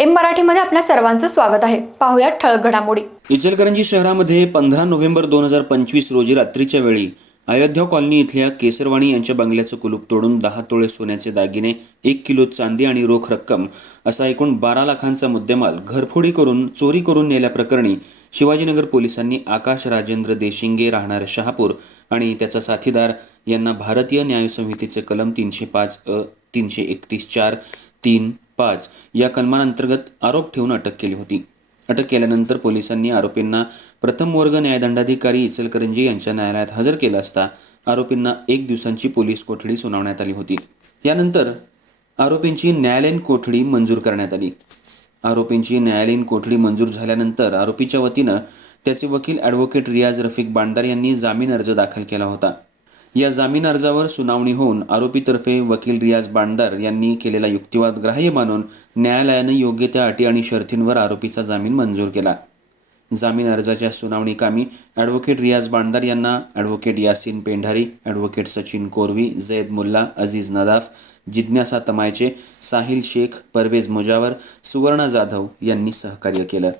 M मराठीमध्ये आपल्या सर्वांचं स्वागत आहे. पाहुयात ठळक घडामोडी. इचलकरंजी शहरामध्ये पंधरा नोव्हेंबर दोन हजार पंचवीस रोजी रात्रीच्या वेळी अयोध्या कॉलनी इथल्या केसरवाणी यांच्या बंगल्याचं कुलूप तोडून दहा तोळे सोन्याचे दागिने एक किलो चांदी आणि रोख रक्कम असा एकूण बारा लाखांचा मुद्देमाल घरफोडी करून चोरी करून नेल्याप्रकरणी शिवाजीनगर पोलिसांनी आकाश राजेंद्र देशिंगे राहणारे शहापूर आणि त्याचा साथीदार यांना भारतीय न्याय संहितेचे कलम तीनशे पाच अ तीनशे एकतीस चार तीन पाच या कलमांतर्गत आरोप ठेवून अटक केली होती. अटक केल्यानंतर पोलिसांनी आरोपींना प्रथम वर्ग न्यायदंडाधिकारी इचलकरंजी यांच्या न्यायालयात हजर केलं असता आरोपींना एक दिवसांची पोलीस कोठडी सुनावण्यात आली होती. यानंतर आरोपींची न्यायालयीन कोठडी मंजूर करण्यात आली. आरोपींची न्यायालयीन कोठडी मंजूर झाल्यानंतर आरोपीच्या वतीनं त्याचे वकील ॲडव्होकेट रियाज रफिक बांडार यांनी जामीन अर्ज दाखल केला होता. या जामीन अर्जावर सुनावणी होऊन आरोपीतर्फे वकील रियाज बांडार यांनी केलेला युक्तिवाद ग्राह्य मानून न्यायालयानं योग्य त्या अटी आणि शर्थींवर आरोपीचा जामीन मंजूर केला. जामीन अर्जाच्या सुनावणी कामी ॲडव्होकेट रियाज बांडार यांना ॲडव्होकेट यासिन पेंढारी ॲडव्होकेट सचिन कोरवी जैद मुल्ला अजीज नदाफ जिज्ञासा तमायचे साहिल शेख परवेज मुजावर सुवर्णा जाधव यांनी सहकार्य केलं.